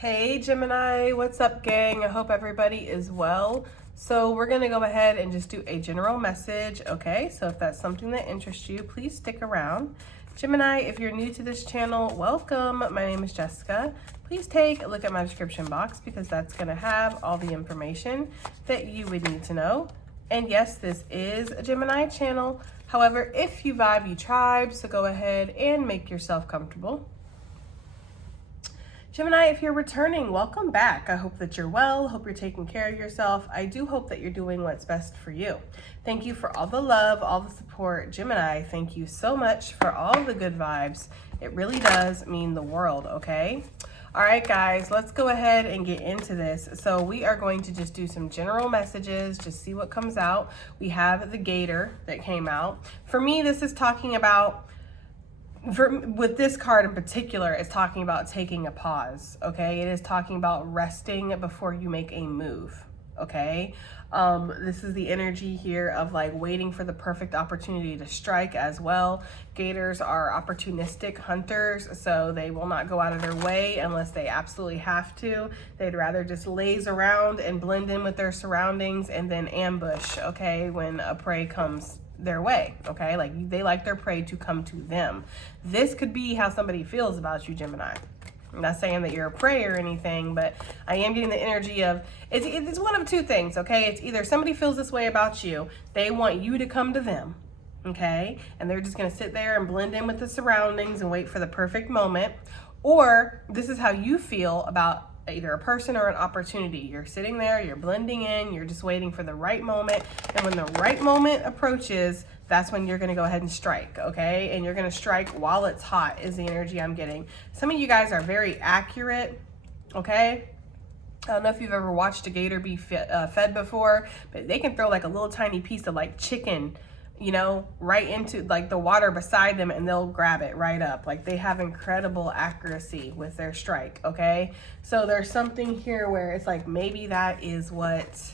Hey Gemini, what's up gang? I hope everybody is well. So we're going to go ahead and just do a general message, okay? So if that's something that interests you, please stick around. Gemini, if you're new to this channel, welcome. My name is Jessica. Please take a look at my description box because that's going to have all the information that you would need to know. And yes, this is a Gemini channel. However, if you vibe, you tribe, so go ahead and make yourself comfortable. Gemini, if you're returning, welcome back. I hope that you're well. Hope you're taking care of yourself. I do hope that you're doing what's best for you. Thank you for all the love, all the support. Gemini, thank you so much for all the good vibes. It really does mean the world, okay? All right, guys, let's go ahead and get into this. So we are going to just do some general messages, just see what comes out. We have the Gator that came out. For me, this is talking about with this card in particular, it's talking about taking a pause, okay? It is talking about resting before you make a move, okay? This is the energy here of like waiting for the perfect opportunity to strike as well. Gators are opportunistic hunters, so they will not go out of their way unless they absolutely have to. They'd rather just laze around and blend in with their surroundings and then ambush, okay, when a prey comes their way, okay? Like they like their prey to come to them. This could be how somebody feels about you, Gemini. I'm not saying that you're a prey or anything, but I am getting the energy of, it's one of two things, okay? It's either somebody feels this way about you, they want you to come to them, okay? And they're just gonna sit there and blend in with the surroundings and wait for the perfect moment. Or this is how you feel about either a person or an opportunity. You're sitting there, you're blending in, you're just waiting for the right moment. And when the right moment approaches, that's when you're going to go ahead and strike, okay? And you're going to strike while it's hot is the energy I'm getting. Some of you guys are very accurate, okay? I don't know if you've ever watched a gator be fed before, but they can throw like a little tiny piece of like chicken, you know, right into like the water beside them and they'll grab it right up. Like they have incredible accuracy with their strike, okay? So there's something here where it's like maybe that is what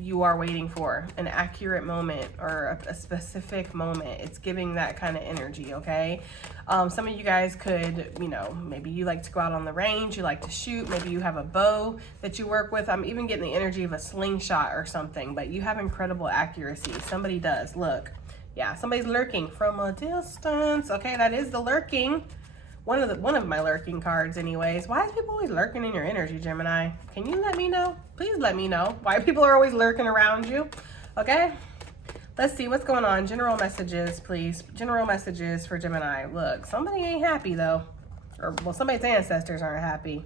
you are waiting for, an accurate moment or a specific moment. It's giving that kind of energy, okay? Some of you guys could, you know, maybe you like to go out on the range, you like to shoot, maybe you have a bow that you work with. I'm even getting the energy of a slingshot or something, but you have incredible accuracy. Somebody does, look. Yeah, somebody's lurking from a distance. Okay, that is the lurking. One of my lurking cards anyways. Why is people always lurking in your energy, Gemini? Can you let me know? Please let me know why people are always lurking around you, okay? Let's see what's going on. General messages, please. General messages for Gemini. Look, somebody ain't happy though. Or, well, somebody's ancestors aren't happy.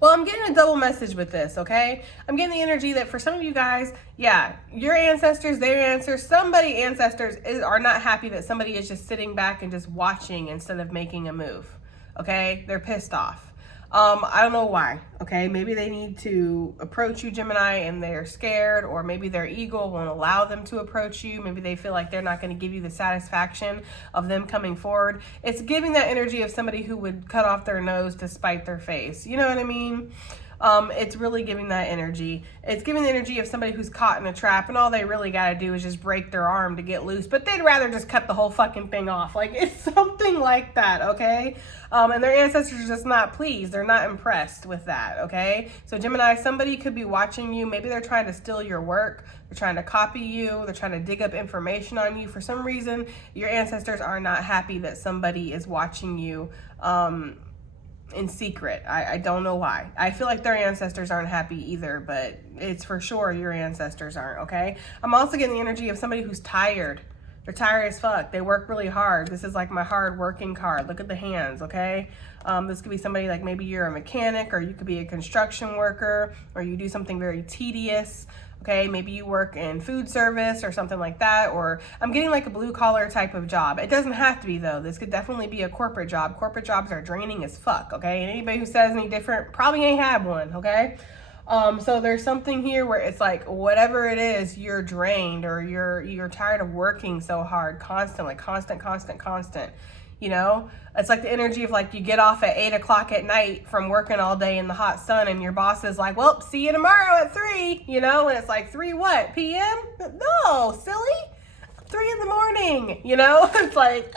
Well, I'm getting a double message with this, okay? I'm getting the energy that for some of you guys, yeah, your ancestors, their ancestors, ancestors are not happy that somebody is just sitting back and just watching instead of making a move, okay? They're pissed off. I don't know why, okay? Maybe they need to approach you, Gemini, and they're scared, or maybe their ego won't allow them to approach you. Maybe they feel like they're not going to give you the satisfaction of them coming forward. It's giving that energy of somebody who would cut off their nose to spite their face. You know what I mean? It's really giving that energy. It's giving the energy of somebody who's caught in a trap and all they really got to do is just break their arm to get loose, but they'd rather just cut the whole fucking thing off. Like it's something like that, okay? And their ancestors are just not pleased. They're not impressed with that, okay? So Gemini, somebody could be watching you. Maybe they're trying to steal your work. They're trying to copy you. They're trying to dig up information on you. For some reason, your ancestors are not happy that somebody is watching you, in secret. I don't know why. I feel like their ancestors aren't happy either, but it's for sure your ancestors aren't, okay? I'm also getting the energy of somebody who's tired. They're tired as fuck. They work really hard. This is like my hard working card. Look at the hands, okay? This could be somebody like maybe you're a mechanic or you could be a construction worker or you do something very tedious. Okay, maybe you work in food service or something like that, or I'm getting like a blue collar type of job. It doesn't have to be though. This could definitely be a corporate job. Corporate jobs are draining as fuck, okay? And anybody who says any different probably ain't had one, okay? So there's something here where it's like whatever it is, you're drained or you're tired of working so hard, constant. You know, it's like the energy of like you get off at 8 o'clock at night from working all day in the hot sun and your boss is like, well, see you tomorrow at 3, you know, and it's like 3 what, p.m.? No, silly. 3 in the morning, you know? It's like,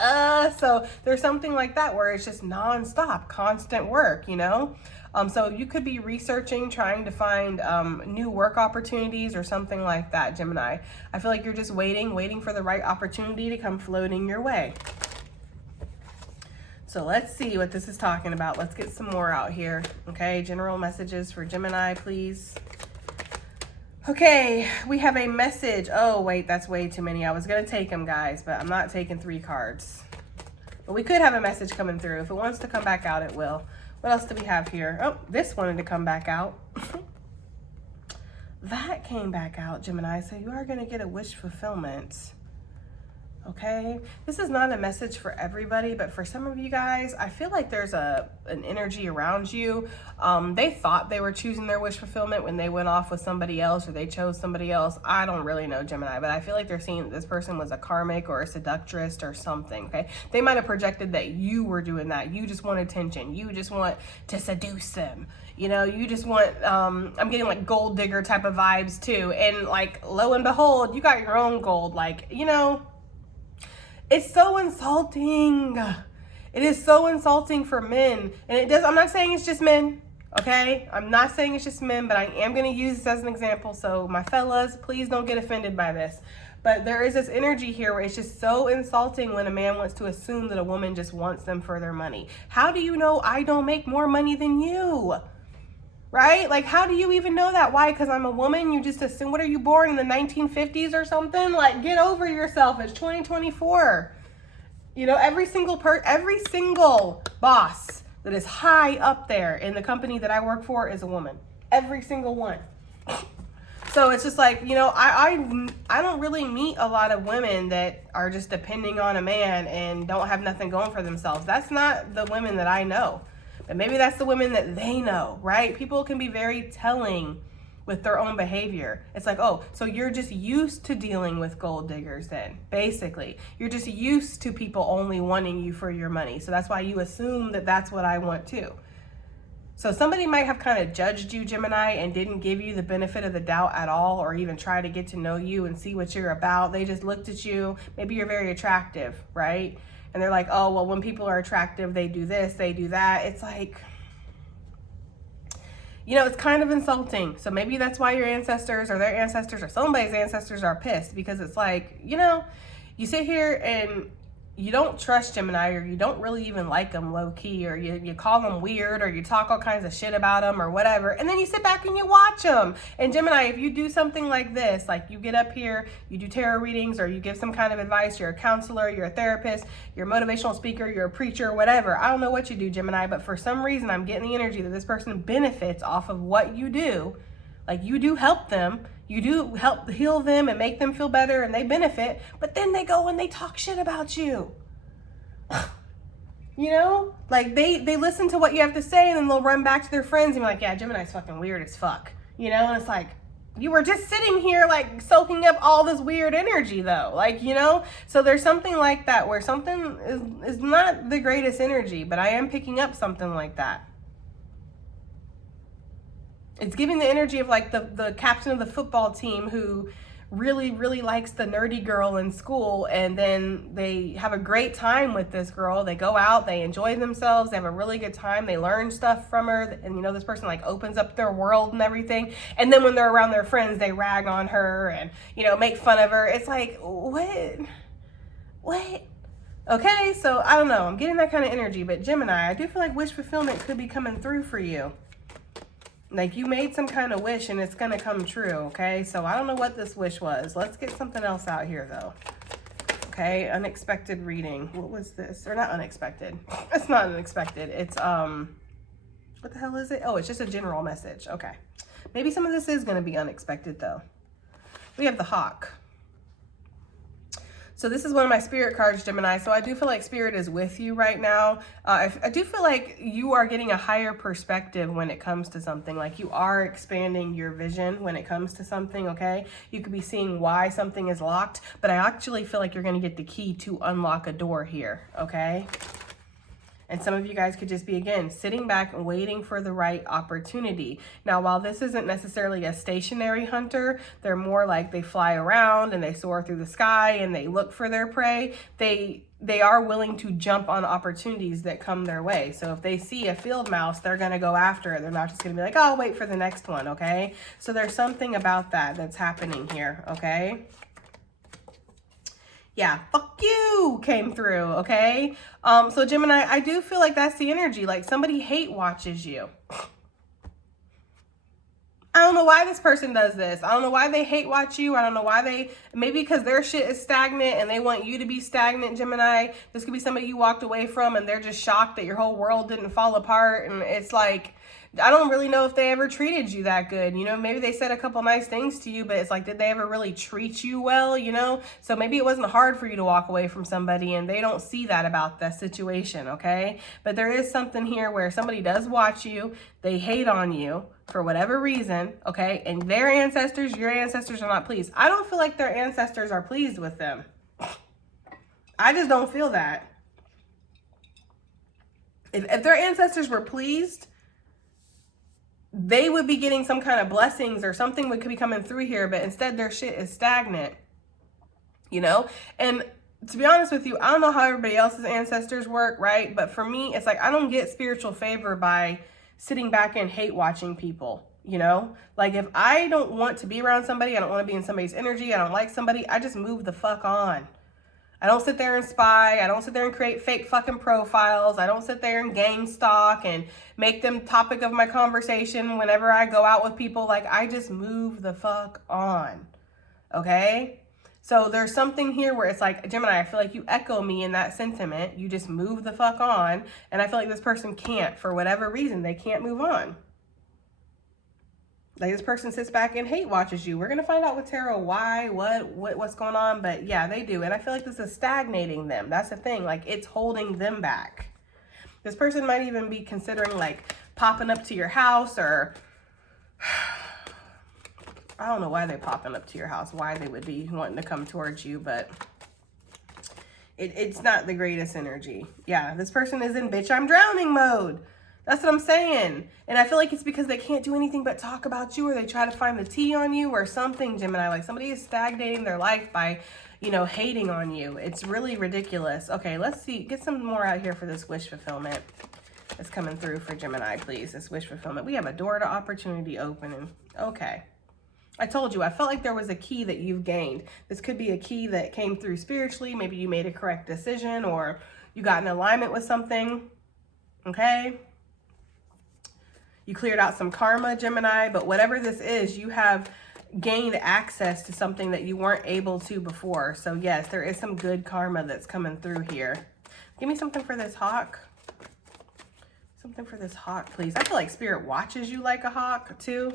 so there's something like that where it's just nonstop, constant work, you know? So you could be researching, trying to find new work opportunities or something like that, Gemini. I feel like you're just waiting for the right opportunity to come floating your way. So let's see what this is talking about. Let's get some more out here. Okay, general messages for Gemini, please. Okay, we have a message. Oh, wait, that's way too many. I was going to take them, guys, but I'm not taking 3 cards. But we could have a message coming through. If it wants to come back out, it will. What else do we have here? Oh, this wanted to come back out. That came back out, Gemini. So you are going to get a wish fulfillment. Okay, this is not a message for everybody, but for some of you guys, I feel like there's an energy around you. They thought they were choosing their wish fulfillment when they went off with somebody else or they chose somebody else. I don't really know, Gemini, but I feel like they're seeing that this person was a karmic or a seductress or something, okay? They might have projected that you were doing that. You just want attention. You just want to seduce them. You know, you just want, I'm getting like gold digger type of vibes too. And like, lo and behold, you got your own gold. Like, you know, it's so insulting. It is so insulting for men. And it does, I'm not saying it's just men, okay? I'm not saying it's just men, but I am going to use this as an example. So my fellas, please don't get offended by this. But there is this energy here where it's just so insulting when a man wants to assume that a woman just wants them for their money. How do you know I don't make more money than you? Right? Like, how do you even know that? Why? Because I'm a woman? You just assume, what are you, born in the 1950s or something? Like, get over yourself. It's 2024. You know, every single boss that is high up there in the company that I work for is a woman. Every single one. So it's just like, you know, I don't really meet a lot of women that are just depending on a man and don't have nothing going for themselves. That's not the women that I know. But maybe that's the women that they know, right? People can be very telling with their own behavior. It's like, oh, so you're just used to dealing with gold diggers then, basically. You're just used to people only wanting you for your money. So that's why you assume that that's what I want too. So somebody might have kind of judged you, Gemini, and didn't give you the benefit of the doubt at all, or even try to get to know you and see what you're about. They just looked at you. Maybe you're very attractive, right? And they're like, oh, well, when people are attractive, they do this, they do that. It's like, you know, it's kind of insulting. So maybe that's why your ancestors or their ancestors or somebody's ancestors are pissed, because it's like, you know, you sit here and you don't trust Gemini, or you don't really even like them low key, or you call them weird, or you talk all kinds of shit about them or whatever, and then you sit back and you watch them. And Gemini, if you do something like this, like you get up here, you do tarot readings, or you give some kind of advice, you're a counselor, you're a therapist, you're a motivational speaker, you're a preacher, whatever. I don't know what you do, Gemini, but for some reason I'm getting the energy that this person benefits off of what you do. Like, you do help them, you do help heal them and make them feel better, and they benefit, but then they go and they talk shit about you. You know, like they listen to what you have to say, and then they'll run back to their friends and be like, yeah, Gemini's fucking weird as fuck. You know, and it's like, you were just sitting here like soaking up all this weird energy though. Like, you know, so there's something like that where something is not the greatest energy, but I am picking up something like that. It's giving the energy of like the captain of the football team who really, really likes the nerdy girl in school, and then they have a great time with this girl. They go out, they enjoy themselves, they have a really good time, they learn stuff from her, and you know, this person like opens up their world and everything, and then when they're around their friends, they rag on her and, you know, make fun of her. It's like, what? Okay, so I don't know, I'm getting that kind of energy, but Gemini, I do feel like wish fulfillment could be coming through for you. Like, you made some kind of wish and it's going to come true, okay? So I don't know what this wish was. Let's get something else out here, though. Okay, unexpected reading. What was this? Or not unexpected. It's not unexpected. It's, what the hell is it? Oh, it's just a general message. Okay. Maybe some of this is going to be unexpected, though. We have the Hawk. So this is one of my spirit cards, Gemini. So I do feel like spirit is with you right now. I do feel like you are getting a higher perspective when it comes to something. Like, you are expanding your vision when it comes to something, okay? You could be seeing why something is locked, but I actually feel like you're going to get the key to unlock a door here, okay? And some of you guys could just be, again, sitting back and waiting for the right opportunity. Now, while this isn't necessarily a stationary hunter, they're more like they fly around and they soar through the sky and they look for their prey. They are willing to jump on opportunities that come their way. So if they see a field mouse, they're going to go after it. They're not just going to be like, oh, I'll wait for the next one, okay? So there's something about that that's happening here, okay? Yeah, fuck you came through, okay? So Gemini, I do feel like that's the energy. Like somebody hate watches you. I don't know why this person does this. I don't know why they hate watch you. I don't know why maybe because their shit is stagnant and they want you to be stagnant, Gemini. This could be somebody you walked away from and they're just shocked that your whole world didn't fall apart. And it's like, I don't really know if they ever treated you that good. You know, maybe they said a couple nice things to you, but it's like, did they ever really treat you well, you know? So maybe it wasn't hard for you to walk away from somebody and they don't see that about that situation, okay? But there is something here where somebody does watch you, they hate on you for whatever reason, okay? And their ancestors, your ancestors are not pleased. I don't feel like their ancestors are pleased with them. I just don't feel that. If their ancestors were pleased, they would be getting some kind of blessings or something could be coming through here, but instead their shit is stagnant, you know? And to be honest with you, I don't know how everybody else's ancestors work, right? But for me, it's like, I don't get spiritual favor by sitting back and hate watching people, you know? Like if I don't want to be around somebody, I don't want to be in somebody's energy, I don't like somebody, I just move the fuck on. I don't sit there and spy. I don't sit there and create fake fucking profiles. I don't sit there and gang stalk and make them topic of my conversation whenever I go out with people. Like, I just move the fuck on, okay? So there's something here where it's like, Gemini, I feel like you echo me in that sentiment. You just move the fuck on. And I feel like this person can't, for whatever reason, they can't move on. Like this person sits back and hate watches you. We're going to find out with tarot why, what's going on. But yeah, they do. And I feel like this is stagnating them. That's the thing. Like it's holding them back. This person might even be considering like popping up to your house or I don't know why they're popping up to your house, why they would be wanting to come towards you, but it's not the greatest energy. Yeah, this person is in bitch, I'm drowning mode. That's what I'm saying. And I feel like it's because they can't do anything but talk about you or they try to find the tea on you or something, Gemini. Like somebody is stagnating their life by, you know, hating on you. It's really ridiculous. Okay, let's see. Get some more out here for this wish fulfillment. That's coming through for Gemini, please. This wish fulfillment. We have a door to opportunity opening. Okay. I told you, I felt like there was a key that you've gained. This could be a key that came through spiritually. Maybe you made a correct decision or you got in alignment with something. Okay. You cleared out some karma, Gemini, but whatever this is, you have gained access to something that you weren't able to before. So yes, there is some good karma that's coming through here. Give me something for this hawk. Something for this hawk, please. I feel like Spirit watches you like a hawk too.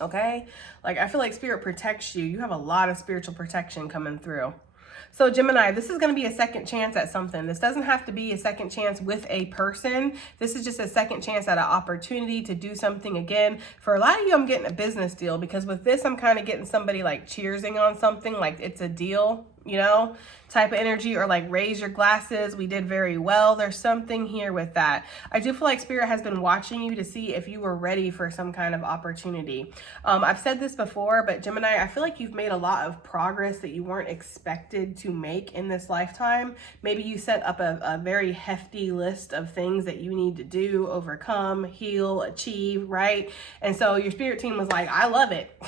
Okay? Like I feel like Spirit protects you. You have a lot of spiritual protection coming through. So Gemini, this is going to be a second chance at something. This doesn't have to be a second chance with a person. This is just a second chance at an opportunity to do something again. For a lot of you, I'm getting a business deal because with this, I'm kind of getting somebody like cheersing on something like it's a deal, you know, type of energy, or like raise your glasses. We did very well. There's something here with that. I do feel like Spirit has been watching you to see if you were ready for some kind of opportunity. I've said this before, but Gemini, I feel like you've made a lot of progress that you weren't expected to make in this lifetime. Maybe you set up a very hefty list of things that you need to do, overcome, heal, achieve, right? And so your spirit team was like, I love it.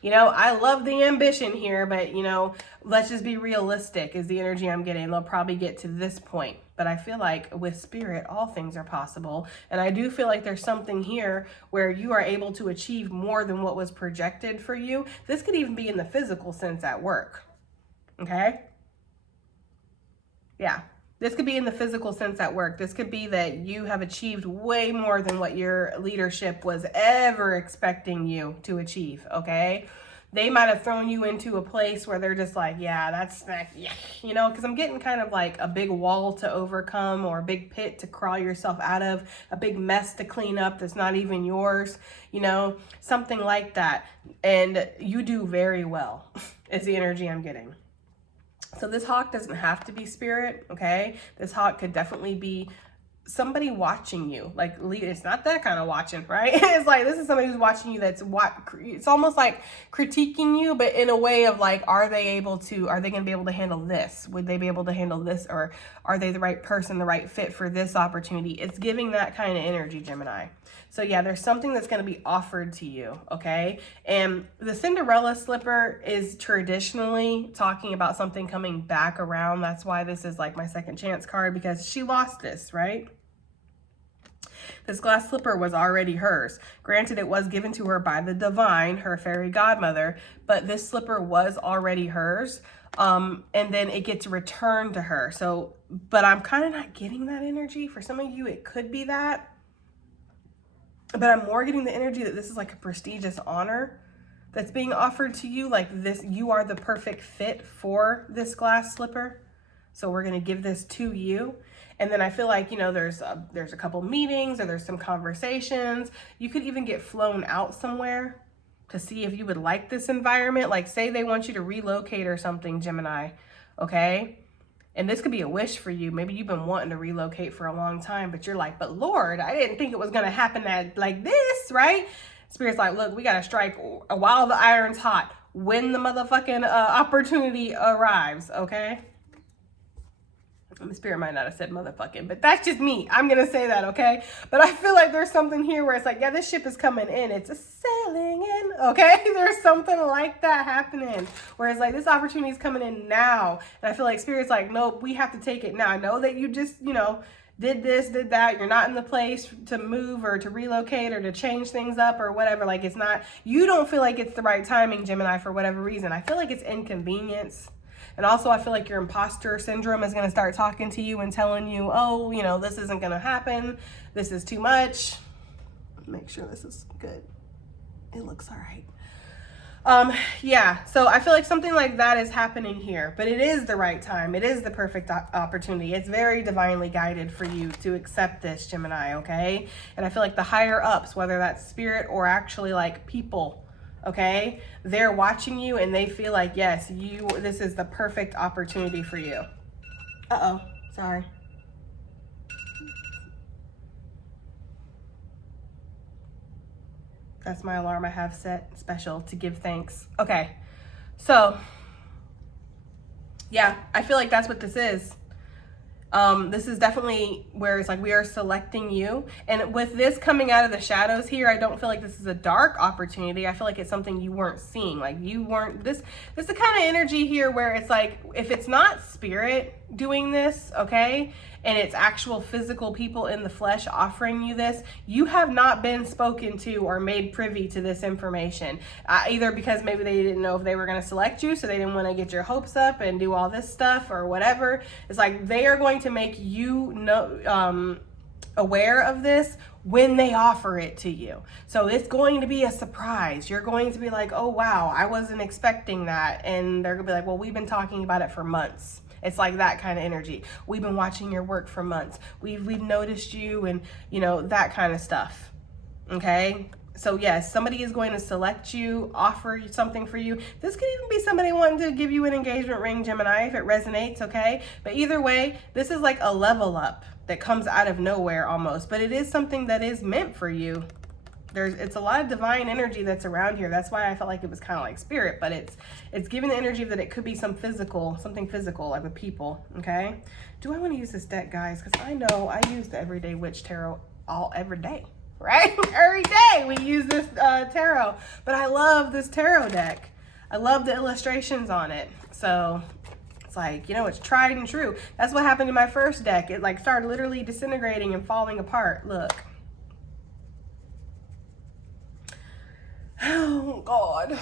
You know, I love the ambition here, but, you know, let's just be realistic is the energy I'm getting. They'll probably get to this point. But I feel like with Spirit, all things are possible. And I do feel like there's something here where you are able to achieve more than what was projected for you. This could even be in the physical sense at work. Okay? Yeah. This could be in the physical sense at work. This could be that you have achieved way more than what your leadership was ever expecting you to achieve, okay? They might have thrown you into a place where they're just like, yeah, that's, yeah, you know, because I'm getting kind of like a big wall to overcome or a big pit to crawl yourself out of, a big mess to clean up that's not even yours, you know, something like that. And you do very well is the energy I'm getting. So this hawk doesn't have to be spirit, okay? This hawk could definitely be somebody watching you. Like, it's not that kind of watching, right? It's like, this is somebody who's watching you that's it's almost like critiquing you, but in a way of like, are they going to be able to handle this? Would they be able to handle this? Or are they the right person, the right fit for this opportunity? It's giving that kind of energy, Gemini. So yeah, there's something that's going to be offered to you, okay? And the Cinderella slipper is traditionally talking about something coming back around. That's why this is like my second chance card, because she lost this, right? This glass slipper was already hers. Granted, it was given to her by the divine, her fairy godmother, but this slipper was already hers. And then it gets returned to her. So, but I'm kind of not getting that energy. For some of you, it could be that. But I'm more getting the energy that this is like a prestigious honor that's being offered to you. Like this, you are the perfect fit for this glass slipper. So we're going to give this to you. And then I feel like, you know, there's a couple meetings or there's some conversations. You could even get flown out somewhere to see if you would like this environment. Like say they want you to relocate or something, Gemini. Okay. And this could be a wish for you. Maybe you've been wanting to relocate for a long time, but you're like, but Lord, I didn't think it was going to happen like this, right? Spirit's like, look, we got to strike while the iron's hot, when the motherfucking opportunity arrives, okay? The Spirit might not have said motherfucking, but that's just me. I'm going to say that, okay? But I feel like there's something here where it's like, yeah, this ship is coming in. It's a sailing in, okay? There's something like that happening. Whereas like this opportunity is coming in now. And I feel like Spirit's like, nope, we have to take it now. I know that you just, you know, did this, did that. You're not in the place to move or to relocate or to change things up or whatever. Like it's not, you don't feel like it's the right timing, Gemini, for whatever reason. I feel like it's inconvenience. And also, I feel like your imposter syndrome is going to start talking to you and telling you, oh, you know, this isn't going to happen. This is too much. Make sure this is good. It looks all right. Yeah, so I feel like something like that is happening here, but it is the right time. It is the perfect opportunity. It's very divinely guided for you to accept this, Gemini, okay? And I feel like the higher ups, whether that's spirit or actually like people, okay, they're watching you and they feel like, yes, this is the perfect opportunity for you. Uh-oh, sorry. That's my alarm I have set special to give thanks. Okay, so yeah, I feel like that's what this is. This is definitely where it's like we are selecting you. And with this coming out of the shadows here, I don't feel like this is a dark opportunity. I feel like it's something you weren't seeing. Like you weren't, this is the kind of energy here where it's like, if it's not spirit doing this, okay, and it's actual physical people in the flesh offering you this, you have not been spoken to or made privy to this information. Either because maybe they didn't know if they were going to select you, so they didn't want to get your hopes up and do all this stuff or whatever. It's like they are going to make you know, aware of this when they offer it to you. So it's going to be a surprise. You're going to be like, oh wow, I wasn't expecting that. And they're gonna be like, well, we've been talking about it for months. It's like that kind of energy. We've been watching your work for months. We've noticed you, and you know, that kind of stuff. Okay. So yes, somebody is going to select you, offer something for you. This could even be somebody wanting to give you an engagement ring, Gemini, if it resonates, okay? But either way, this is like a level up that comes out of nowhere almost, but it is something that is meant for you. It's a lot of divine energy that's around here. That's why I felt like it was kind of like spirit, but it's giving the energy that it could be something physical, like with people, okay? Do I want to use this deck, guys? Because I know I use the Everyday Witch Tarot every day, right? Every day we use this tarot, but I love this tarot deck. I love the illustrations on it. So it's like, you know, it's tried and true. That's what happened to my first deck. It like started literally disintegrating and falling apart. Look. Oh God.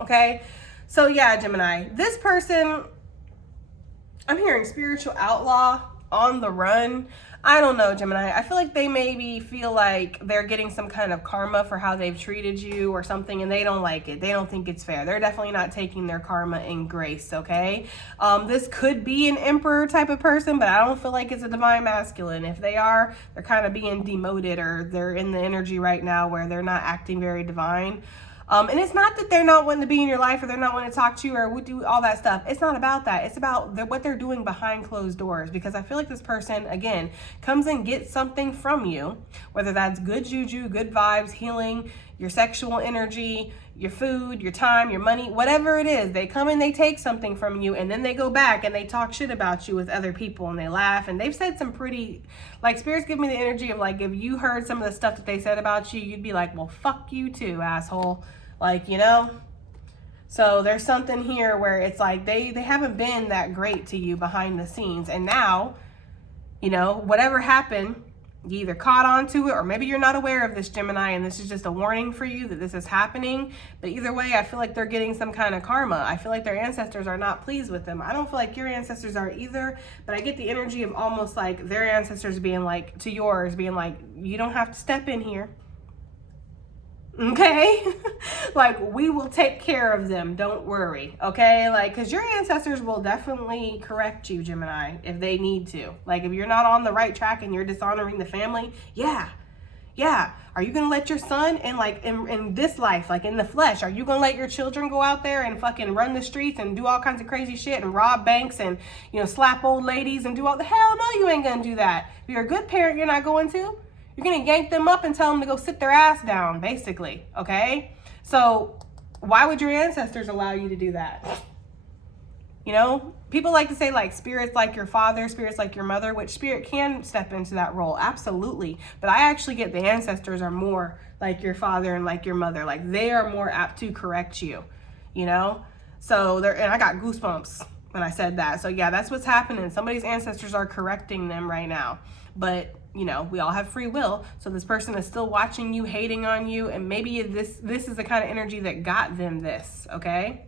Okay. So yeah, Gemini, this person, I'm hearing spiritual outlaw, on the run. I don't know, Gemini. I feel like they maybe feel like they're getting some kind of karma for how they've treated you or something, and they don't like it. They don't think it's fair. They're definitely not taking their karma in grace, okay? This could be an emperor type of person, but I don't feel like it's a divine masculine. If they are, they're kind of being demoted, or they're in the energy right now where they're not acting very divine. And it's not that they're not wanting to be in your life or they're not wanting to talk to you or would do all that stuff. It's not about that. It's about what they're doing behind closed doors, because I feel like this person, again, comes and gets something from you, whether that's good juju, good vibes, healing, your sexual energy, your food, your time, your money, whatever it is. They come and they take something from you, and then they go back and they talk shit about you with other people and they laugh. And they've said some pretty, like, spirits give me the energy of, like, if you heard some of the stuff that they said about you, you'd be like, well, fuck you too, asshole. Like, you know? So there's something here where it's like they haven't been that great to you behind the scenes. And now, you know, whatever happened, you either caught on to it, or maybe you're not aware of this, Gemini, and this is just a warning for you that this is happening. But either way, I feel like they're getting some kind of karma. I feel like their ancestors are not pleased with them. I don't feel like your ancestors are either, but I get the energy of almost like their ancestors being like to yours, being like, you don't have to step in here. Okay? Like, we will take care of them. Don't worry. Okay? Like, because your ancestors will definitely correct you, Gemini, if they need to. Like, if you're not on the right track and you're dishonoring the family, yeah. Are you going to let your son in this life, like in the flesh, are you going to let your children go out there and fucking run the streets and do all kinds of crazy shit and rob banks and, you know, slap old ladies and do all the hell? No, you ain't going to do that. If you're a good parent, you're not going to. You're going to yank them up and tell them to go sit their ass down, basically, okay? So why would your ancestors allow you to do that? You know, people like to say, like, spirits like your father, spirits like your mother, which spirit can step into that role, absolutely. But I actually get the ancestors are more like your father and like your mother. Like, they are more apt to correct you, you know? So, and I got goosebumps when I said that. So, yeah, that's what's happening. Somebody's ancestors are correcting them right now. But, you know, we all have free will. So this person is still watching you, hating on you. And maybe this is the kind of energy that got them this, okay?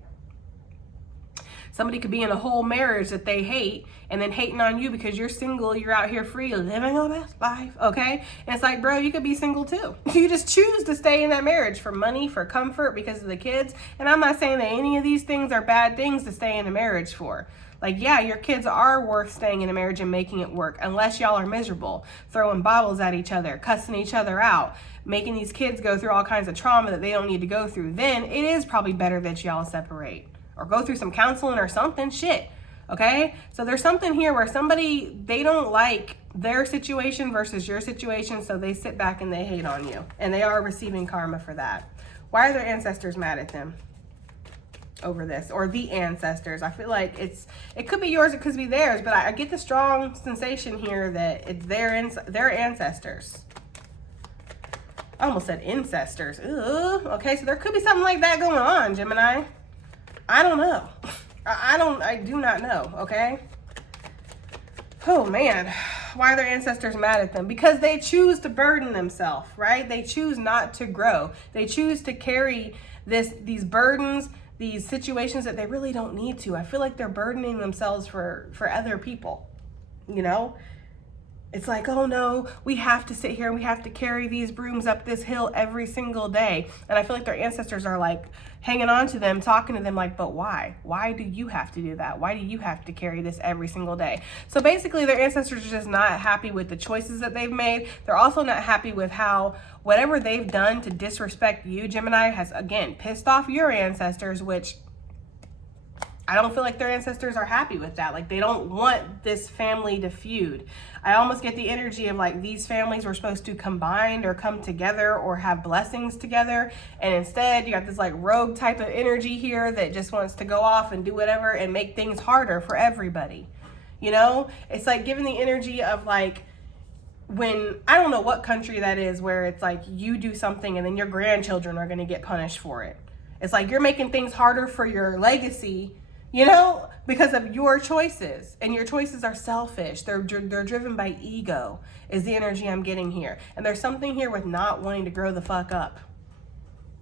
Somebody could be in a whole marriage that they hate and then hating on you because you're single, you're out here free, living your best life, okay? And it's like, bro, you could be single too. You just choose to stay in that marriage for money, for comfort, because of the kids. And I'm not saying that any of these things are bad things to stay in a marriage for. Like, yeah, your kids are worth staying in a marriage and making it work, unless y'all are miserable, throwing bottles at each other, cussing each other out, making these kids go through all kinds of trauma that they don't need to go through. Then it is probably better that y'all separate or go through some counseling or something, shit, okay? So there's something here where somebody, they don't like their situation versus your situation, so they sit back and they hate on you, and they are receiving karma for that. Why are their ancestors mad at them over this, or the ancestors? I feel like it could be yours, it could be theirs, but I get the strong sensation here that it's their ancestors. I almost said ancestors. Ugh. Okay, so there could be something like that going on, Gemini. I don't know. I do not know, okay? Oh man, why are their ancestors mad at them? Because they choose to burden themselves, right? They choose not to grow. They choose to carry these burdens, these situations that they really don't need to. I feel like they're burdening themselves for other people, you know? It's like, oh no, we have to sit here and we have to carry these brooms up this hill every single day. And I feel like their ancestors are like hanging on to them, talking to them like, but why? Why do you have to do that? Why do you have to carry this every single day? So basically their ancestors are just not happy with the choices that they've made. They're also not happy with how whatever they've done to disrespect you, Gemini, has again pissed off your ancestors, which I don't feel like their ancestors are happy with that. Like, they don't want this family to feud. I almost get the energy of like these families were supposed to combine or come together or have blessings together. And instead you got this like rogue type of energy here that just wants to go off and do whatever and make things harder for everybody. You know, it's like giving the energy of like, when, I don't know what country that is, where it's like you do something and then your grandchildren are going to get punished for it. It's like you're making things harder for your legacy, you know, because of your choices, and your choices are selfish. They're driven by ego is the energy I'm getting here. And there's something here with not wanting to grow the fuck up.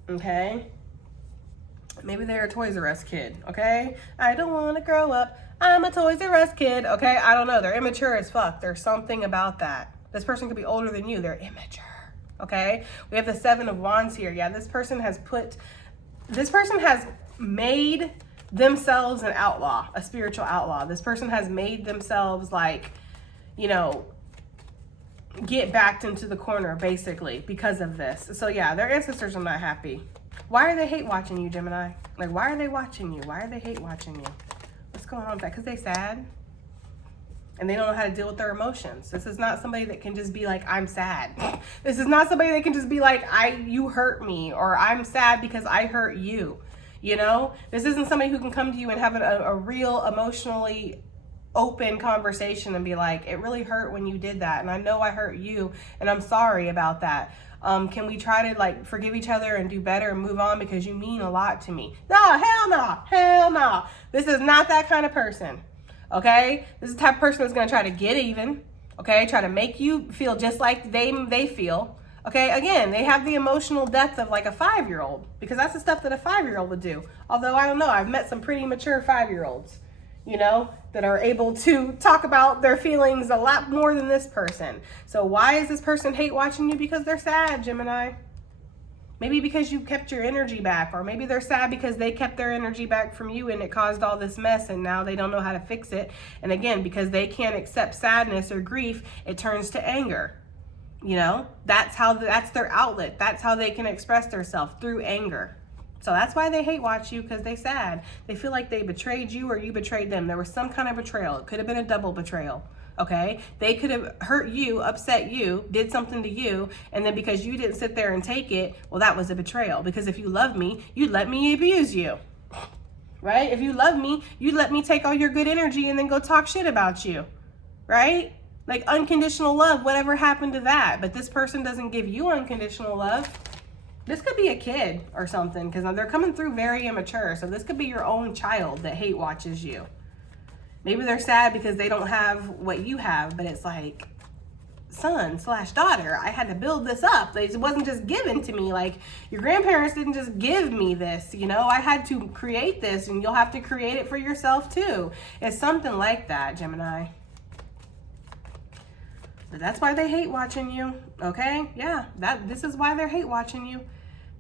Okay. Maybe they're a Toys R Us kid. Okay. I don't want to grow up. I'm a Toys R Us kid. Okay. I don't know. They're immature as fuck. There's something about that. This person could be older than you. They're immature. Okay. We have the 7 of Wands here. Yeah. This person has made themselves an outlaw, a spiritual outlaw. This person has made themselves like, you know, get backed into the corner basically because of this. So yeah, their ancestors are not happy. Why are they hate watching you, Gemini? Like, why are they watching you? Why are they hate watching you? What's going on with that? Because they sad and they don't know how to deal with their emotions. This is not somebody that can just be like, I'm sad. This is not somebody that can just be like, you hurt me, or I'm sad because I hurt you. You know, this isn't somebody who can come to you and have a real emotionally open conversation and be like, it really hurt when you did that, and I know I hurt you, and I'm sorry about that. Can we try to like forgive each other and do better and move on because you mean a lot to me? No, hell no, hell no. This is not that kind of person, okay? This is the type of person that's gonna try to get even, okay? Try to make you feel just like they feel, okay? Again, they have the emotional depth of like a 5-year-old, because that's the stuff that a 5-year-old would do. Although, I don't know, I've met some pretty mature 5-year-olds, you know, that are able to talk about their feelings a lot more than this person. So why is this person hate watching you? Because they're sad, Gemini. Maybe because you kept your energy back, or maybe they're sad because they kept their energy back from you and it caused all this mess and now they don't know how to fix it. And again, because they can't accept sadness or grief, it turns to anger. You know, that's their outlet. That's how they can express themselves, through anger. So that's why they hate watch you, because they sad. They feel like they betrayed you or you betrayed them. There was some kind of betrayal. It could have been a double betrayal, okay? They could have hurt you, upset you, did something to you, and then because you didn't sit there and take it, well, that was a betrayal. Because if you love me, you'd let me abuse you, right? If you love me, you'd let me take all your good energy and then go talk shit about you, right? Like unconditional love, whatever happened to that? But this person doesn't give you unconditional love. This could be a kid or something, because they're coming through very immature. So this could be your own child that hate watches you. Maybe they're sad because they don't have what you have, but it's like, son/daughter, I had to build this up. It wasn't just given to me. Like, your grandparents didn't just give me this, you know, I had to create this, and you'll have to create it for yourself too. It's something like that, Gemini. But that's why they hate watching you, okay? Yeah, this is why they're hate watching you.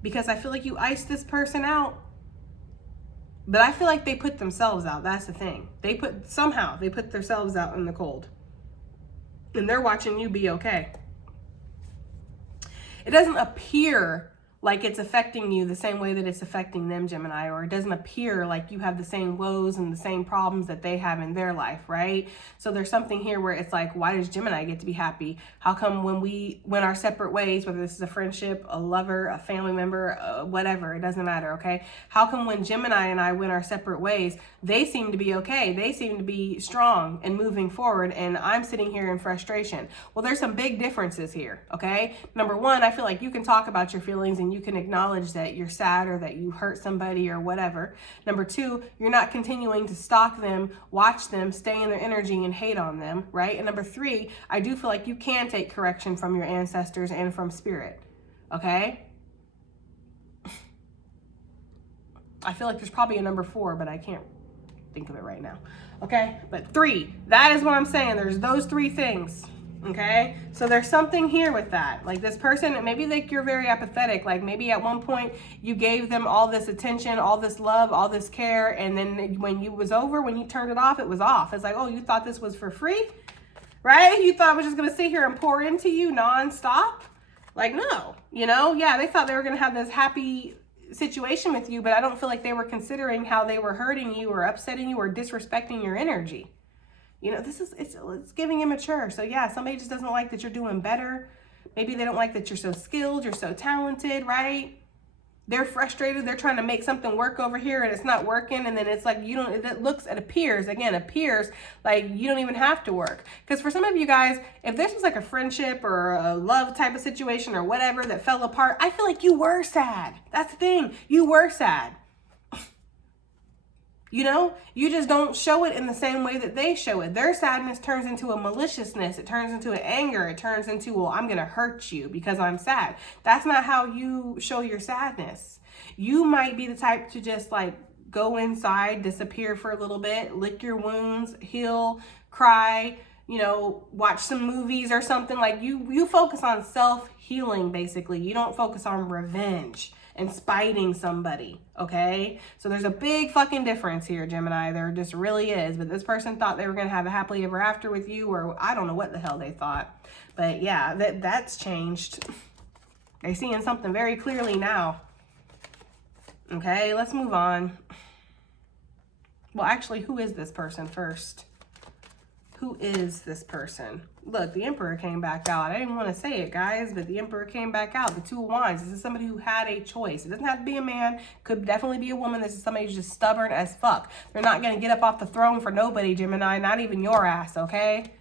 Because I feel like you iced this person out. But I feel like they put themselves out. That's the thing. Somehow they put themselves out in the cold. And they're watching you be okay. It doesn't appear like it's affecting you the same way that it's affecting them, Gemini, or it doesn't appear like you have the same woes and the same problems that they have in their life, right? So there's something here where it's like, why does Gemini get to be happy? How come when we went our separate ways, whether this is a friendship, a lover, a family member, whatever, it doesn't matter, okay? How come when Gemini and I went our separate ways, they seem to be okay, they seem to be strong and moving forward, and I'm sitting here in frustration? Well, there's some big differences here, okay? Number one, I feel like you can talk about your feelings and you can acknowledge that you're sad or that you hurt somebody or whatever. Number two, you're not continuing to stalk them, watch them, stay in their energy and hate on them, right? And number three, I do feel like you can take correction from your ancestors and from spirit, okay? I feel like there's probably a number four, but I can't think of it right now, okay? But three, that is what I'm saying. There's those three things. Okay, so there's something here with that. Like, this person, maybe like you're very apathetic. Like, maybe at one point you gave them all this attention, all this love, all this care, and then when you was over, when you turned it off, it was off. It's like, oh, you thought this was for free, right? You thought I was just gonna sit here and pour into you nonstop? Like, no, you know? Yeah, they thought they were gonna have this happy situation with you, but I don't feel like they were considering how they were hurting you or upsetting you or disrespecting your energy. You know, it's giving immature. So yeah, somebody just doesn't like that you're doing better. Maybe they don't like that you're so skilled, you're so talented, right? They're frustrated. They're trying to make something work over here and it's not working. And then it's like, it appears like you don't even have to work. Because for some of you guys, if this was like a friendship or a love type of situation or whatever that fell apart, I feel like you were sad. That's the thing. You were sad. You know, you just don't show it in the same way that they show it. Their sadness turns into a maliciousness. It turns into an anger. It turns into, well, I'm going to hurt you because I'm sad. That's not how you show your sadness. You might be the type to just like go inside, disappear for a little bit, lick your wounds, heal, cry, you know, watch some movies or something. Like you focus on self-healing, basically. You don't focus on revenge and spiting somebody, okay? So there's a big fucking difference here, Gemini. There just really is. But this person thought they were going to have a happily ever after with you, or I don't know what the hell they thought. But yeah, that's changed. They're seeing something very clearly now. Okay, let's move on. Well, actually, who is this person first? Who is this person? Look, the Emperor came back out. I didn't want to say it, guys, but the Emperor came back out. The Two of Wands. This is somebody who had a choice. It doesn't have to be a man. Could definitely be a woman. This is somebody who's just stubborn as fuck. They're not going to get up off the throne for nobody, Gemini. Not even your ass, okay?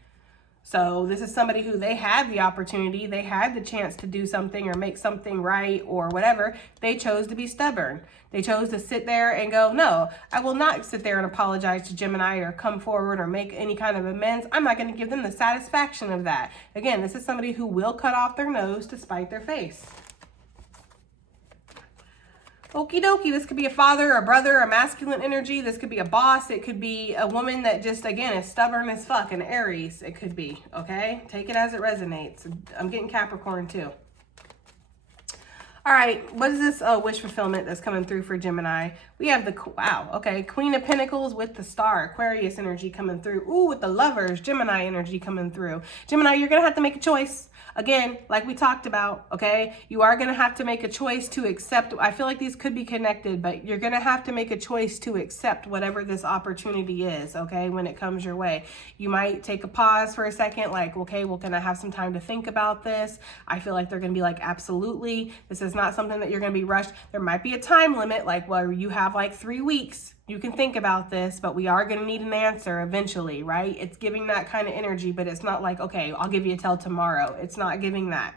So this is somebody who they had the opportunity, they had the chance to do something or make something right or whatever. They chose to be stubborn. They chose to sit there and go, no, I will not sit there and apologize to Gemini or come forward or make any kind of amends. I'm not going to give them the satisfaction of that. Again, this is somebody who will cut off their nose to spite their face. Okie dokie, this could be a father, a brother, a masculine energy. This could be a boss. It could be a woman that just, again, is stubborn as fuck, an Aries. It could be, okay? Take it as it resonates. I'm getting Capricorn too. All right, what is this wish fulfillment that's coming through for Gemini? We have the, wow, okay, Queen of Pentacles with the Star, Aquarius energy coming through. Ooh, with the Lovers, Gemini energy coming through. Gemini, you're going to have to make a choice. Again, like we talked about, okay, you are going to have to make a choice to accept. I feel like these could be connected, but you're going to have to make a choice to accept whatever this opportunity is, okay, when it comes your way. You might take a pause for a second, like, okay, well, can I have some time to think about this? I feel like they're going to be like, absolutely. This is not something that you're going to be rushed. There might be a time limit, like, well, you have like 3 weeks. You can think about this, but we are going to need an answer eventually, right? It's giving that kind of energy, but it's not like, okay, I'll give you till tomorrow. It's not giving that,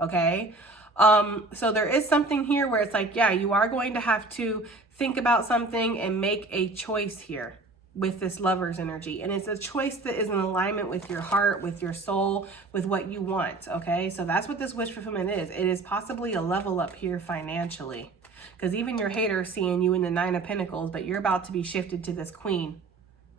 okay? So there is something here where it's like, yeah, you are going to have to think about something and make a choice here with this Lover's energy. And it's a choice that is in alignment with your heart, with your soul, with what you want, okay? So that's what this wish fulfillment is. It is possibly a level up here financially. Because even your haters seeing you in the Nine of Pentacles, but you're about to be shifted to this Queen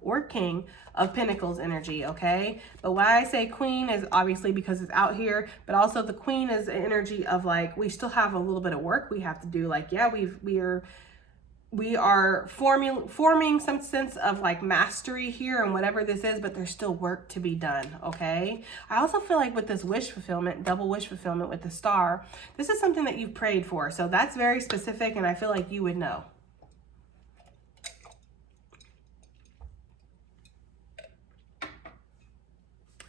or King of Pentacles energy, okay? But why I say Queen is obviously because it's out here, but also the Queen is an energy of like, we still have a little bit of work we have to do. Like, yeah, we are forming some sense of like mastery here and whatever this is, but there's still work to be done, okay? I also feel like with this wish fulfillment, double wish fulfillment with the Star, this is something that you've prayed for. So that's very specific, and I feel like you would know.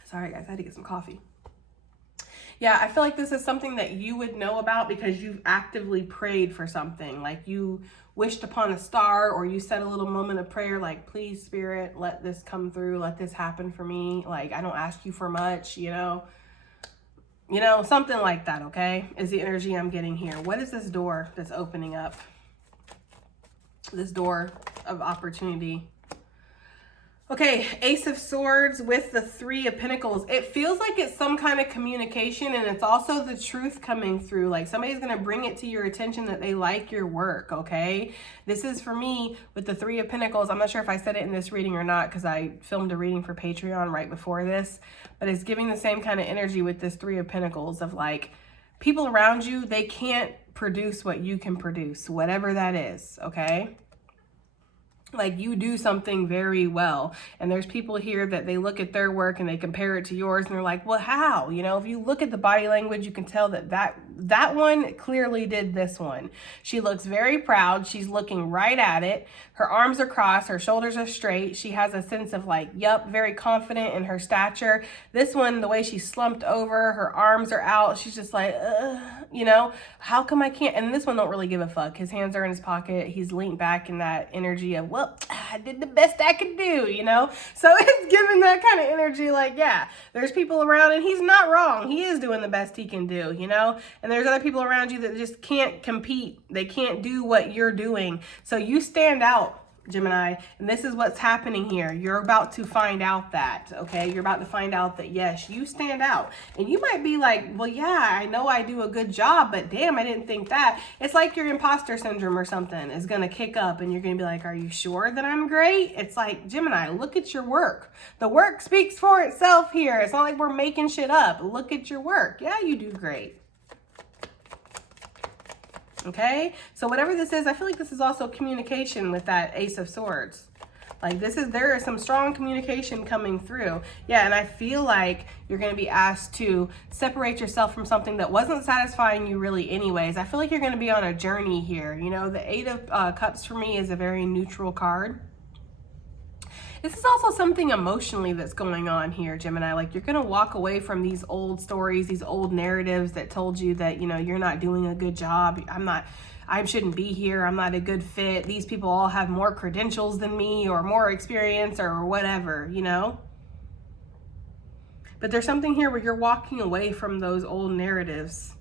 Sorry guys, I had to get some coffee. Yeah, I feel like this is something that you would know about because you've actively prayed for something. Like you wished upon a star, or you said a little moment of prayer like, please, Spirit, let this come through. Let this happen for me. Like, I don't ask you for much, you know, something like that, okay, is the energy I'm getting here. What is this door that's opening up? This door of opportunity. Okay, Ace of Swords with the Three of Pentacles. It feels like it's some kind of communication, and it's also the truth coming through. Like somebody's going to bring it to your attention that they like your work, okay? This is for me with the Three of Pentacles. I'm not sure if I said it in this reading or not because I filmed a reading for Patreon right before this, but it's giving the same kind of energy with this Three of Pentacles of like people around you, they can't produce what you can produce, whatever that is, okay? Like you do something very well, and there's people here that they look at their work and they compare it to yours and they're like, well, how? You know, if you look at the body language, you can tell that one clearly did this one. She looks very proud. She's looking right at it. Her arms are crossed. Her shoulders are straight. She has a sense of like, yup, very confident in her stature. This one, the way she's slumped over, her arms are out. She's just like, you know, how come I can't? And this one don't really give a fuck. His hands are in his pocket. He's leaned back in that energy of, well, I did the best I could do, you know? So it's giving that kind of energy like, yeah, there's people around and he's not wrong. He is doing the best he can do, you know? And there's other people around you that just can't compete. They can't do what you're doing. So you stand out, Gemini, and this is what's happening here. You're about to find out that, okay? You're about to find out that, yes, you stand out. And you might be like, well, yeah, I know I do a good job, but damn, I didn't think that. It's like your imposter syndrome or something is going to kick up, and you're going to be like, are you sure that I'm great? It's like, Gemini, look at your work. The work speaks for itself here. It's not like we're making shit up. Look at your work. Yeah, you do great. Okay, so whatever this is, I feel like this is also communication with that Ace of Swords. Like there is some strong communication coming through. Yeah, and I feel like you're going to be asked to separate yourself from something that wasn't satisfying you really anyways. I feel like you're going to be on a journey here. You know, the Eight of Cups for me is a very neutral card. This is also something emotionally that's going on here, Gemini. Like you're going to walk away from these old stories, these old narratives that told you that, you know, you're not doing a good job. I shouldn't be here. I'm not a good fit. These people all have more credentials than me or more experience or whatever, you know? But there's something here where you're walking away from those old narratives,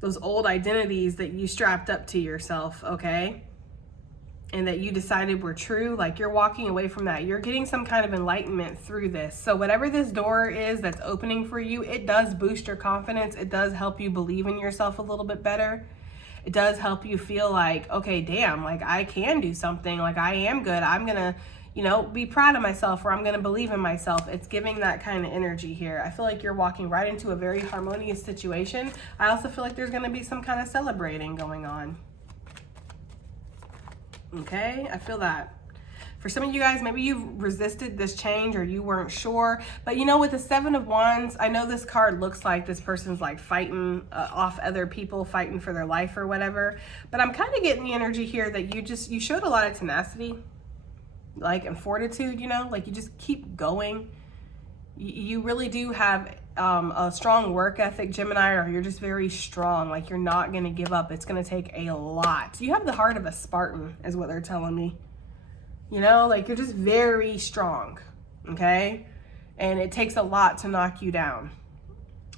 those old identities that you strapped up to yourself, okay? And that you decided were true. Like you're walking away from that. You're getting some kind of enlightenment through this. So whatever this door is that's opening for you, it does boost your confidence. It does help you believe in yourself a little bit better. It does help you feel like, okay, damn, like I can do something. Like I am good. I'm going to, you know, be proud of myself, or I'm going to believe in myself. It's giving that kind of energy here. I feel like you're walking right into a very harmonious situation. I also feel like there's going to be some kind of celebrating going on. Okay, I feel that. For some of you guys, maybe you've resisted this change or you weren't sure. But you know, with the Seven of Wands, I know this card looks like this person's like fighting off other people, fighting for their life or whatever. But I'm kind of getting the energy here that you showed a lot of tenacity, like, and fortitude, you know, like you just keep going. You really do have a strong work ethic, Gemini, or you're just very strong. Like you're not going to give up. It's going to take a lot. You have the heart of a Spartan is what they're telling me. You know, like you're just very strong, okay? And it takes a lot to knock you down.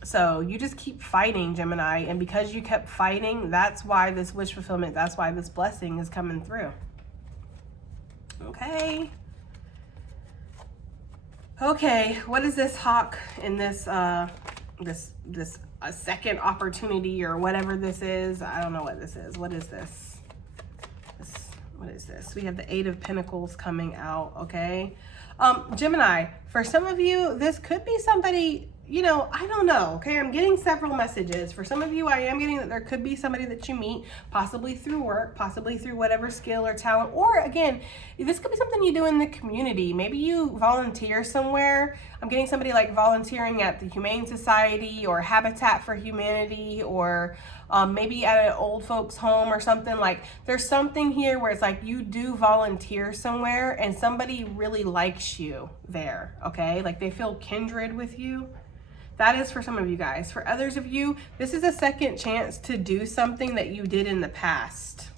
So you just keep fighting, Gemini. And because you kept fighting, that's why this wish fulfillment, that's why this blessing is coming through. Okay. Okay, what is this hawk in this this second opportunity or whatever this is? I don't know what this is. What is this? What is this? We have the Eight of Pentacles coming out, okay? Gemini, for some of you, this could be somebody, you know, I don't know, okay? I'm getting several messages. For some of you, I am getting that there could be somebody that you meet, possibly through work, possibly through whatever skill or talent, or again, this could be something you do in the community. Maybe you volunteer somewhere. I'm getting somebody like volunteering at the Humane Society or Habitat for Humanity, or maybe at an old folks home or something. Like there's something here where it's like you do volunteer somewhere and somebody really likes you there, okay? Like they feel kindred with you. That is for some of you guys. For others of you, this is a second chance to do something that you did in the past.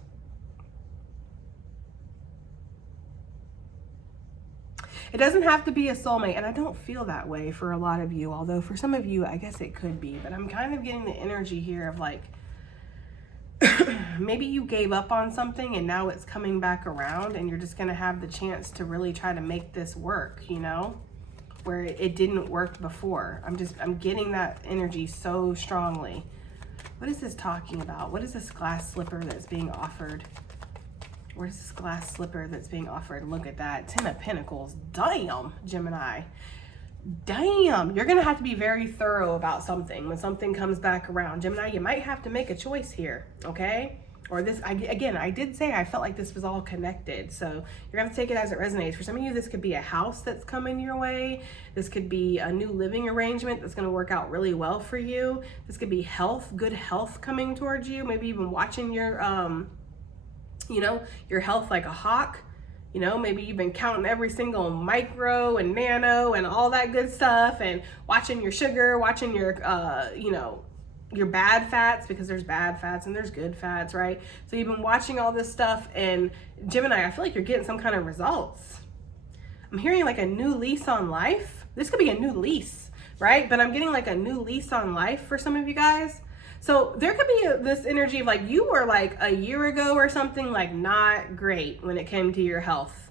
It doesn't have to be a soulmate, and I don't feel that way for a lot of you, although for some of you, I guess it could be. But I'm kind of getting the energy here of like, maybe you gave up on something and now it's coming back around and you're just going to have the chance to really try to make this work, you know, where it didn't work before. I'm getting that energy so strongly. What is this talking about? What is this glass slipper that's being offered? Where's this glass slipper that's being offered? Look at that. 10 of Pentacles. Damn, Gemini. Damn. You're going to have to be very thorough about something when something comes back around. Gemini, you might have to make a choice here, okay? Or this, again, I did say I felt like this was all connected. So you're going to take it as it resonates. For some of you, this could be a house that's coming your way. This could be a new living arrangement that's going to work out really well for you. This could be health, good health coming towards you. Maybe even watching your, you know, your health like a hawk. You know, maybe you've been counting every single micro and nano and all that good stuff and watching your sugar, watching your, you know, your bad fats, because there's bad fats and there's good fats, right? So you've been watching all this stuff, and Gemini, I feel like you're getting some kind of results. I'm hearing like a new lease on life. This could be a new lease, right? But I'm getting like a new lease on life for some of you guys. So there could be this energy of like you were like a year ago or something like not great when it came to your health.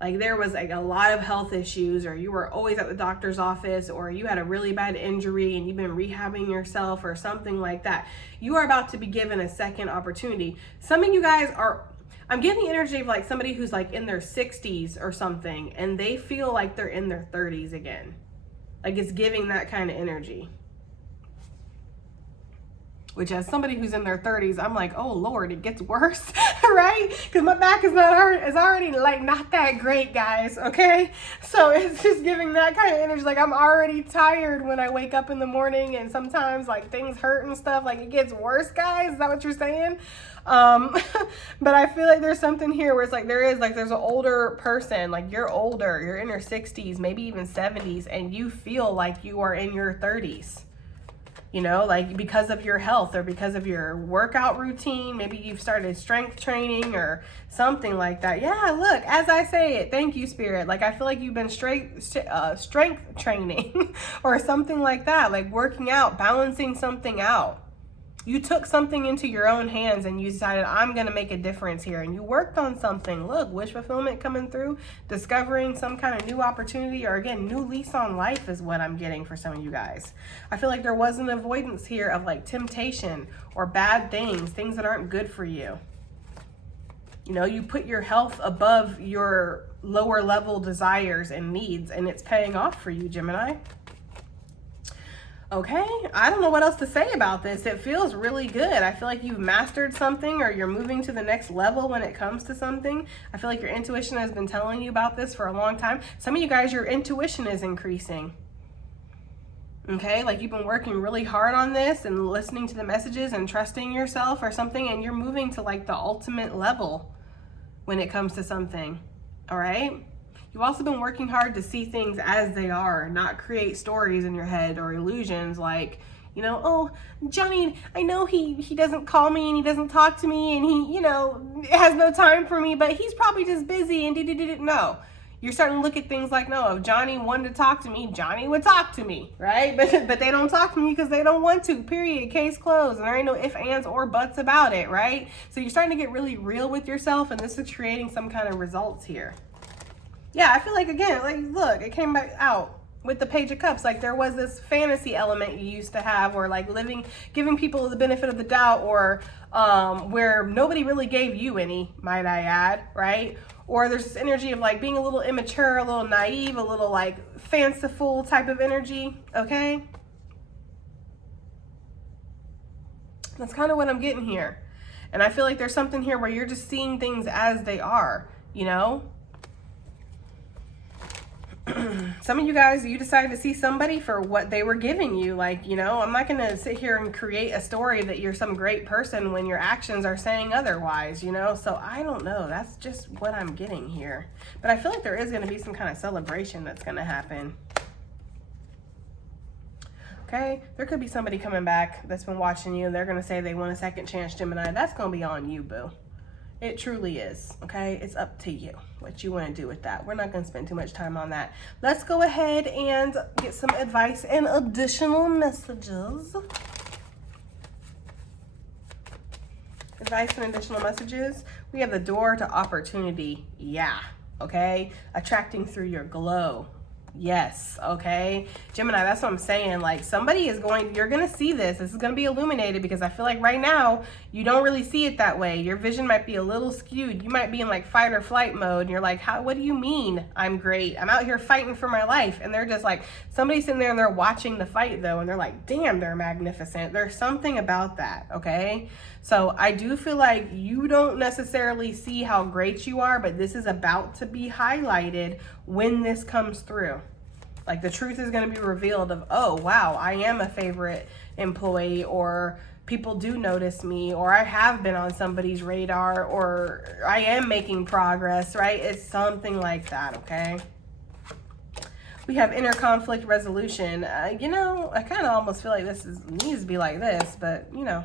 Like there was like a lot of health issues, or you were always at the doctor's office, or you had a really bad injury and you've been rehabbing yourself or something like that. You are about to be given a second opportunity. Some of you guys are, I'm getting the energy of like somebody who's like in their 60s or something, and they feel like they're in their 30s again. Like it's giving that kind of energy. which as somebody who's in their 30s, I'm like, oh Lord, it gets worse, right? Because my back is already like not that great, guys, okay? So it's just giving that kind of energy. Like I'm already tired when I wake up in the morning, and sometimes like things hurt and stuff. Like it gets worse, guys. Is that what you're saying? But I feel like there's something here where it's like there's an older person, like you're older, you're in your 60s, maybe even 70s, and you feel like you are in your 30s. You know, like because of your health or because of your workout routine, maybe you've started strength training or something like that. Yeah, look, as I say it, thank you, Spirit. Like I feel like you've been strength training or something like that, like working out, balancing something out. You took something into your own hands and you decided, I'm going to make a difference here. And you worked on something. Look, wish fulfillment coming through, discovering some kind of new opportunity, or again, new lease on life is what I'm getting for some of you guys. I feel like there was an avoidance here of like temptation or bad things that aren't good for you. You know, you put your health above your lower level desires and needs, and it's paying off for you, Gemini. Okay, I don't know what else to say about this. It feels really good. I feel like you've mastered something, or you're moving to the next level when it comes to something. I feel like your intuition has been telling you about this for a long time. Some of you guys, your intuition is increasing. Okay, like you've been working really hard on this and listening to the messages and trusting yourself or something, and you're moving to like the ultimate level when it comes to something. All right? You've also been working hard to see things as they are, not create stories in your head or illusions like, you know, oh, Johnny, I know he doesn't call me and he doesn't talk to me and he, you know, has no time for me, but he's probably just busy and no. You're starting to look at things like, no, if Johnny wanted to talk to me, Johnny would talk to me, right? But they don't talk to me because they don't want to, period, case closed. And there ain't no ifs, ands, or buts about it, right? So you're starting to get really real with yourself, and this is creating some kind of results here. Yeah, I feel like, again, like, look, it came back out with the Page of Cups. Like, there was this fantasy element you used to have, or like giving people the benefit of the doubt, or where nobody really gave you any, might I add, right? Or there's this energy of like being a little immature, a little naive, a little like fanciful type of energy, okay? That's kind of what I'm getting here. And I feel like there's something here where you're just seeing things as they are, you know? Some of you guys, you decided to see somebody for what they were giving you. Like, you know, I'm not going to sit here and create a story that you're some great person when your actions are saying otherwise, you know? So I don't know. That's just what I'm getting here. But I feel like there is going to be some kind of celebration that's going to happen. Okay? There could be somebody coming back that's been watching you. They're going to say they want a second chance, Gemini. That's going to be on you, boo. It truly is, okay? It's up to you what you want to do with that. We're not going to spend too much time on that. Let's go ahead and get some advice and additional messages. Advice and additional messages. We have the door to opportunity. Yeah, okay? Attracting through your glow. Yes, okay, Gemini, that's what I'm saying. Like, somebody is you're gonna see this is gonna be illuminated, because I feel like right now you don't really see it that way. Your vision might be a little skewed. You might be in like fight or flight mode, and you're like, what do you mean I'm great? I'm out here fighting for my life. And they're just like, somebody's sitting there and they're watching the fight though, and they're like, damn, they're magnificent. There's something about that, okay? So I do feel like you don't necessarily see how great you are, but this is about to be highlighted when this comes through. Like, the truth is going to be revealed of, oh, wow, I am a favorite employee, or people do notice me, or I have been on somebody's radar, or I am making progress, right? It's something like that, okay? We have inner conflict resolution. You know, I kind of almost feel like this needs to be like this, but, you know,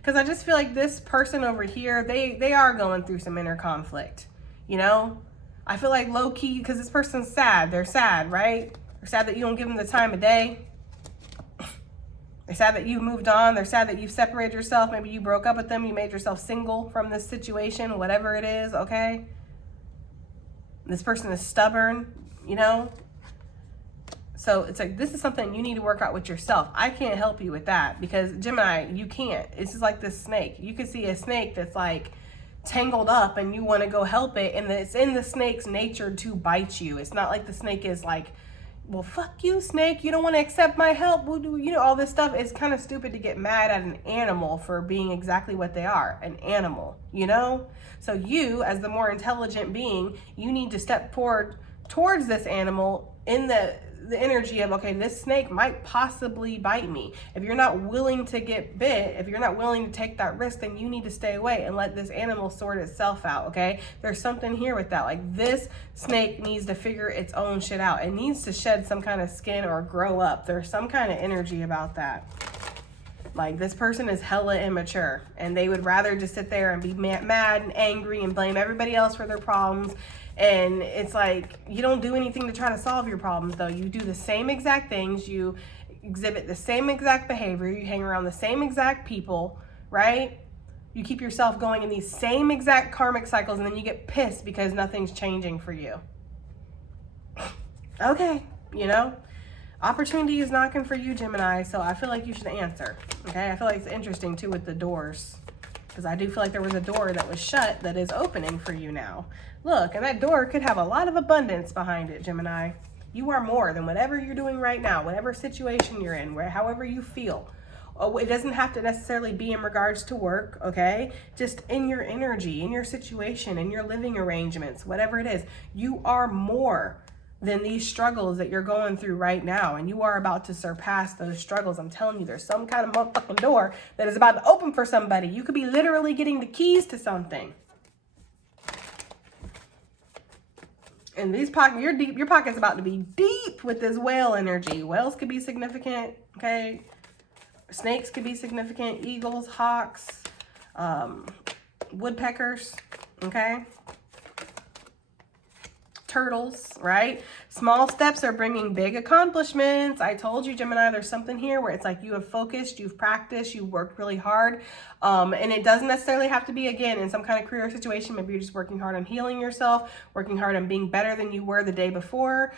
because I just feel like this person over here, they are going through some inner conflict, you know? I feel like low-key, because this person's sad. They're sad, right? They're sad that you don't give them the time of day. They're sad that you moved on. They're sad that you've separated yourself. Maybe you broke up with them. You made yourself single from this situation, whatever it is, okay? This person is stubborn, you know? So it's like, this is something you need to work out with yourself. I can't help you with that, because Gemini, you can't. It's just like this snake. You can see a snake that's like tangled up and you want to go help it, and it's in the snake's nature to bite you. It's not like the snake is like, well, fuck you, snake. You don't want to accept my help. You know, all this stuff. It's kind of stupid to get mad at an animal for being exactly what they are, an animal, you know? So you, as the more intelligent being, you need to step forward towards this animal in the energy of, okay, this snake might possibly bite me. If you're not willing to get bit, if you're not willing to take that risk, then you need to stay away and let this animal sort itself out, okay? There's something here with that. Like, this snake needs to figure its own shit out. It needs to shed some kind of skin or grow up. There's some kind of energy about that. Like, this person is hella immature, and they would rather just sit there and be mad and angry and blame everybody else for their problems. And it's like, you don't do anything to try to solve your problems, though. You do the same exact things. You exhibit the same exact behavior. You hang around the same exact people, right? You keep yourself going in these same exact karmic cycles, and then you get pissed because nothing's changing for you. Okay, you know? Opportunity is knocking for you, Gemini, so I feel like you should answer, okay? I feel like it's interesting, too, with the doors, because I do feel like there was a door that was shut that is opening for you now. Look, and that door could have a lot of abundance behind it, Gemini. You are more than whatever you're doing right now, whatever situation you're in, however you feel. Oh, it doesn't have to necessarily be in regards to work, okay? Just in your energy, in your situation, in your living arrangements, whatever it is. You are more than these struggles that you're going through right now, and you are about to surpass those struggles. I'm telling you, there's some kind of motherfucking door that is about to open for somebody. You could be literally getting the keys to something. And these pockets, your pocket's about to be deep with this whale energy. Whales could be significant, okay? Snakes could be significant. Eagles, hawks, woodpeckers, okay? Turtles, right? Small steps are bringing big accomplishments. I told you, Gemini, there's something here where it's like you have focused, you've practiced, you've worked really hard. And it doesn't necessarily have to be, again, in some kind of career situation. Maybe you're just working hard on healing yourself, working hard on being better than you were the day before.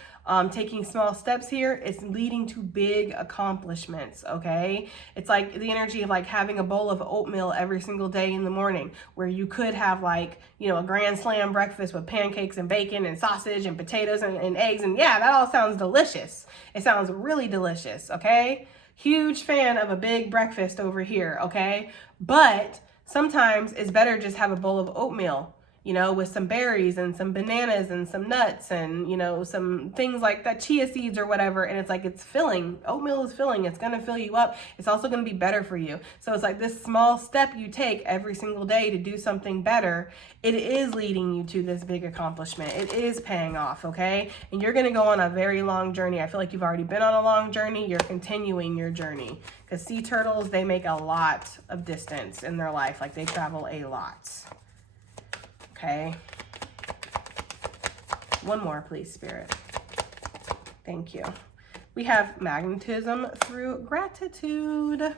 Taking small steps here, it's leading to big accomplishments, okay? It's like the energy of like having a bowl of oatmeal every single day in the morning, where you could have like, you know, a grand slam breakfast with pancakes and bacon and sausage and potatoes and eggs. And yeah, that all sounds delicious. It sounds really delicious, okay? Huge fan of a big breakfast over here, okay? But sometimes it's better just have a bowl of oatmeal, you know, with some berries and some bananas and some nuts and, you know, some things like that, chia seeds or whatever. And it's like, it's filling. Oatmeal is filling. It's going to fill you up. It's also going to be better for you. So it's like this small step you take every single day to do something better. It is leading you to this big accomplishment. It is paying off, okay? And you're going to go on a very long journey. I feel like you've already been on a long journey. You're continuing your journey. Because sea turtles, they make a lot of distance in their life. Like, they travel a lot. Okay. One more, please, Spirit. Thank you. We have magnetism through gratitude.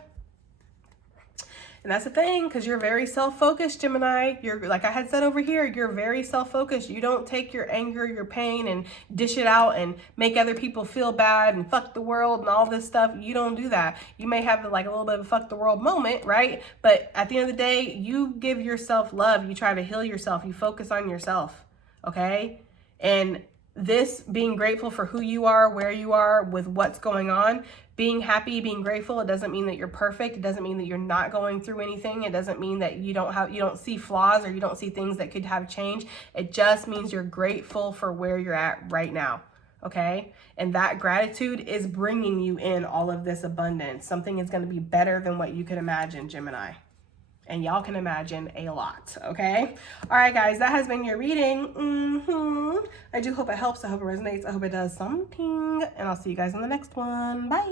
And that's the thing, because you're very self-focused, Gemini. You're, like I had said over here, you're very self-focused. You don't take your anger, your pain, and dish it out and make other people feel bad and fuck the world and all this stuff. You don't do that. You may have like a little bit of a fuck the world moment, right? But at the end of the day, you give yourself love. You try to heal yourself. You focus on yourself, okay? And this, being grateful for who you are, where you are, with what's going on, being happy, being grateful, it doesn't mean that you're perfect. It doesn't mean that you're not going through anything. It doesn't mean that you don't see flaws or you don't see things that could have changed. It just means you're grateful for where you're at right now, okay? And that gratitude is bringing you in all of this abundance. Something is going to be better than what you could imagine, Gemini. And y'all can imagine a lot, okay? All right, guys, that has been your reading. I do hope it helps. I hope it resonates. I hope it does something. And I'll see you guys in the next one. Bye.